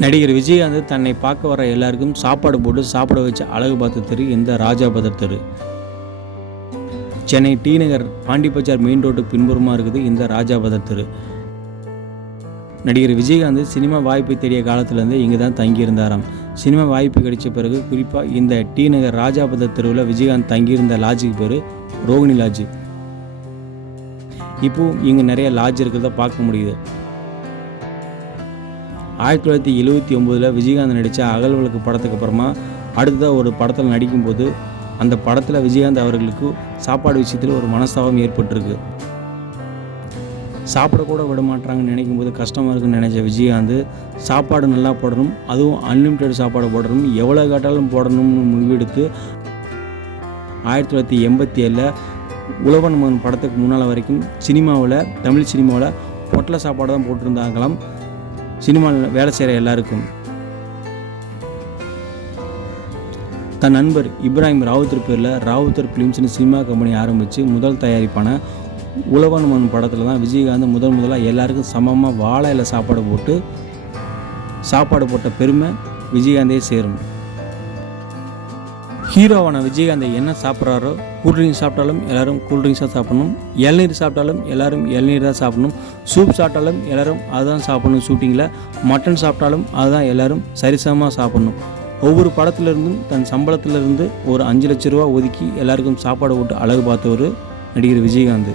நடிகர் விஜயகாந்த் தன்னை பார்க்க வர எல்லாருக்கும் சாப்பாடு போட்டு சாப்பிட வச்ச அழகு பார்த்த தெரு இந்த ராஜாபதர் தெரு. சென்னை டி நகர் பாண்டிப்பஜார் மெயின் ரோட்டுக்கு பின்புறமாக இருக்குது இந்த ராஜாபதர் தெரு. நடிகர் விஜயகாந்த் சினிமா வாய்ப்பு தேடிய காலத்துலேருந்து இங்கே தான் தங்கியிருந்தாராம். சினிமா வாய்ப்பு கிடைச்ச பிறகு குறிப்பாக இந்த டி நகர் ராஜாபதர் தெருவில் விஜயகாந்த் தங்கியிருந்த லாட்ஜுக்கு பேர் ரோகிணி லாட்ஜ் இப்போ இங்கே நிறைய லாட்ஜ் இருக்கிறத பார்க்க முடியுது. ஆயிரத்தி தொள்ளாயிரத்தி எழுபத்தி ஒம்போதில் விஜயகாந்த் நடித்த அகல் விளக்கு படத்துக்கு அப்புறமா அடுத்ததாக ஒரு படத்தில் நடிக்கும்போது அந்த படத்தில் விஜயகாந்த் அவர்களுக்கு சாப்பாடு விஷயத்தில் ஒரு மனஸ்தாபம் ஏற்பட்டிருக்கு. சாப்பிட கூட விட மாட்டாங்கன்னு நினைக்கும் போது கஷ்டமாக இருக்குன்னு நினச்ச விஜயகாந்த் சாப்பாடு நல்லா போடணும் அதுவும் அன்லிமிட்டெட் சாப்பாடு போடணும் எவ்வளோ கேட்டாலும் போடணும்னு முடிவெடுத்து ஆயிரத்தி தொள்ளாயிரத்தி எண்பத்தி ஏழில் உழவன் மகன் படத்துக்கு முன்னால் வரைக்கும் சினிமாவில் தமிழ் சினிமாவில் பொட்டலை சாப்பாடு தான் போட்டிருந்தாங்களாம். சினிமாவில் வேலை செய்கிற எல்லாருக்கும். தன் நண்பர் இப்ராஹிம் ராவுத்தர் பேரில் ராவுத்தர் ஃபிலிம்ஸ்னு சினிமா கம்பெனி ஆரம்பித்து முதல் தயாரிப்பான உழவன் மண் படத்தில் தான் விஜயகாந்த் முதல் முதலாக எல்லாருக்கும் சமமாக வாழை இலை சாப்பாடு போட்டு சாப்பாடு போட்ட பெருமை விஜயகாந்தே சேரும். ஹீரோவான விஜயகாந்த் என்ன சாப்பிட்றாரோ கூல்ட்ரிங்க் சாப்பிட்டாலும் எல்லாரும் கூல்ட்ரிங்க்ஸாக சாப்பிடணும். இளநீர் சாப்பிட்டாலும் எல்லோரும் இளநீர் தான் சாப்பிடணும். சூப் சாப்பிட்டாலும் எல்லோரும் அதுதான் சாப்பிடணும் ஷூட்டிங்கில். மட்டன் சாப்பிட்டாலும் அதுதான் எல்லோரும் சரிசமமாக சாப்பிடணும். ஒவ்வொரு படத்துலேருந்தும் தன் சம்பளத்திலிருந்து ஒரு அஞ்சு லட்ச ரூபா ஒதுக்கி எல்லாருக்கும் சாப்பாடு போட்டு அழகு பார்த்தவர் நடிகர் விஜயகாந்த்.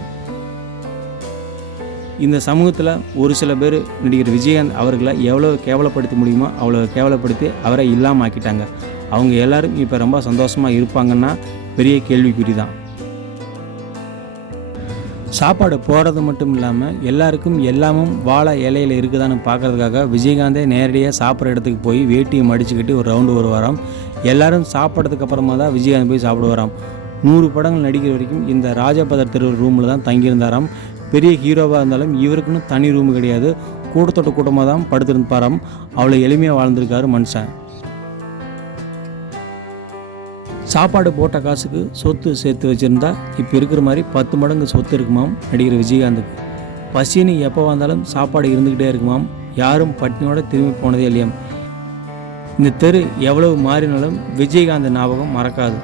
இந்த சமூகத்தில் ஒரு சில பேர் நடிகர் விஜயகாந்த் அவர்களை எவ்வளோ கேவலப்படுத்த முடியுமோ அவ்வளோ கேவலப்படுத்தி அவரை இல்லாமல் ஆக்கிட்டாங்க. அவங்க எல்லோரும் இப்போ ரொம்ப சந்தோஷமாக இருப்பாங்கன்னா பெரிய கேள்விக்குறி தான் சாப்பாடு போடுறது மட்டும் இல்லாமல் எல்லாருக்கும் எல்லாமும் வாழை இலையில் இருக்குதான்னு பார்க்கறதுக்காக விஜயகாந்தே நேரடியாக சாப்பிட்ற இடத்துக்கு போய் வேட்டியை மடிச்சுக்கிட்டு ஒரு ரவுண்டு வருவாராம் எல்லாரும் சாப்பிட்றதுக்கு அப்புறமா தான் விஜயகாந்த் போய் சாப்பிடுவாராம் நூறு படங்கள் நடிக்கிற வரைக்கும் இந்த ராஜபதர் தெரு ரூமில் தான் தங்கியிருந்தாராம். பெரிய ஹீரோவாக இருந்தாலும் இவருக்குன்னு தனி ரூம் கிடையாது. கூட்டத்தோட்ட கூட்டமாக தான் படுத்திருப்பாராம். அவ்வளோ எளிமையாக வாழ்ந்திருக்காரு மனுஷன். சாப்பாடு போட்ட காசுக்கு சொத்து சேர்த்து வச்சுருந்தா இப்போ இருக்கிற மாதிரி பத்து மடங்கு சொத்து இருக்குமாம் நடிகர் விஜயகாந்துக்கு. பசின்னு எப்போ வந்தாலும் சாப்பாடு இருந்துக்கிட்டே இருக்குமாம் யாரும் பட்னியோட திரும்பி போனதே இல்லையாம். இந்த தெரு எவ்வளவு மாறினாலும் விஜயகாந்த் ஞாபகம் மறக்காது.